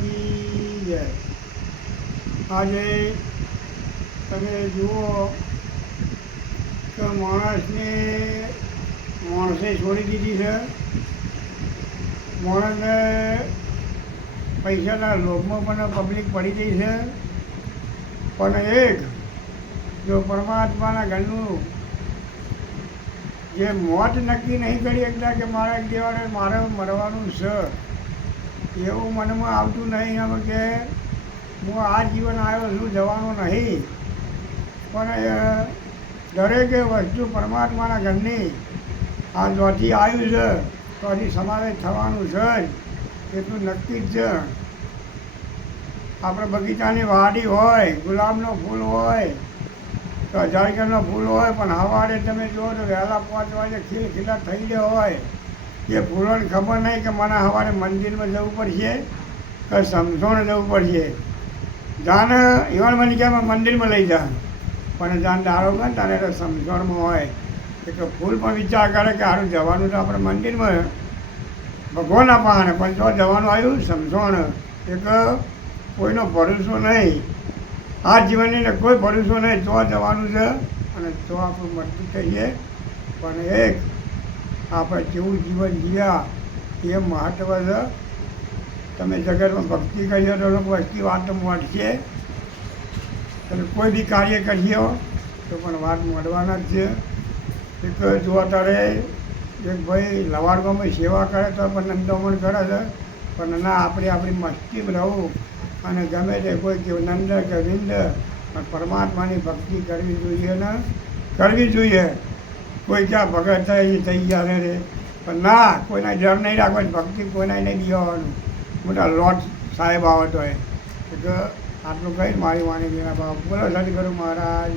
કી જય. આજે તમે જુઓ કે માણસે છોડી દીધી છે. માણસને પૈસાના લોભમાં પણ પબ્લિક પડી ગઈ છે. પણ એક જો પરમાત્માના ઘરનું જે મોત નક્કી નહીં કરી શકતા કે મારા એક દેવાને મારે મરવાનું છે, એવું મનમાં આવતું નહીં હવે કે હું આ જીવન આવ્યો છું, જવાનો નહીં. પણ દરેકે વસ્તુ પરમાત્માના ઘરની આ જ્યાંથી આવ્યું છે ત્યાંથી સમાવેશ થવાનું છે જ, એટલું નક્કી જ છે. આપણે બગીચાની વાડી હોય, ગુલાબનો ફૂલ હોય તો 1000 કિલોનો ફૂલ હોય, પણ સવારે તમે જુઓ તો વહેલા 5 વાગે ખીલખીલા થઈ ગયા હોય. એ ફૂલોને ખબર નહીં કે મને સવારે મંદિરમાં જવું પડશે કે સમસોણ જવું પડશે. જાને ઈવન મને કે મંદિરમાં લઈ જા, પણ જાન દારો ગણ તારે તો સમસોણમાં હોય એટલે ફૂલ પણ વિચાર કરે કે સારું જવાનું તો આપણે મંદિરમાં ભગવાનના પાને, પણ જો જવાનું આવ્યું સમસોણ. એક કોઈનો ભરોસો નહીં, આ જીવનની ને કોઈ ભરોસો નહીં. તો જવાનું છે અને તો આપણું મૃત્યુ થઈએ. પણ એક આપણે કેવું જીવન જીવ્યા એ મહત્વ છે. તમે જગતમાં ભક્તિ કરીએ તો વસ્તી વાત મળશે, તમે કોઈ બી કાર્ય કરીએ તો પણ વાત મળવાના જ છે. એક જો અત્યારે એક ભાઈ લવાડવામાં સેવા કરે તો પણ નંદમણ કરે છે, પણ ના આપણે આપણી મસ્તીમાં રહું અને ગમે તે કોઈ કે નંદ કે વિંદ પણ પરમાત્માની ભક્તિ કરવી જોઈએ ને કરવી જોઈએ. કોઈ ક્યાં ભગત થાય એ થઈ ગયા રે, પણ ના કોઈના ડર નહીં રાખવાની, ભક્તિ કોઈના નહીં દીવાનું. મોટા લોટ સાહેબ આવે તો એટલે આટલું કહી મારી વાણી વિના ભાવ બોલો સદગુરુ મહારાજ.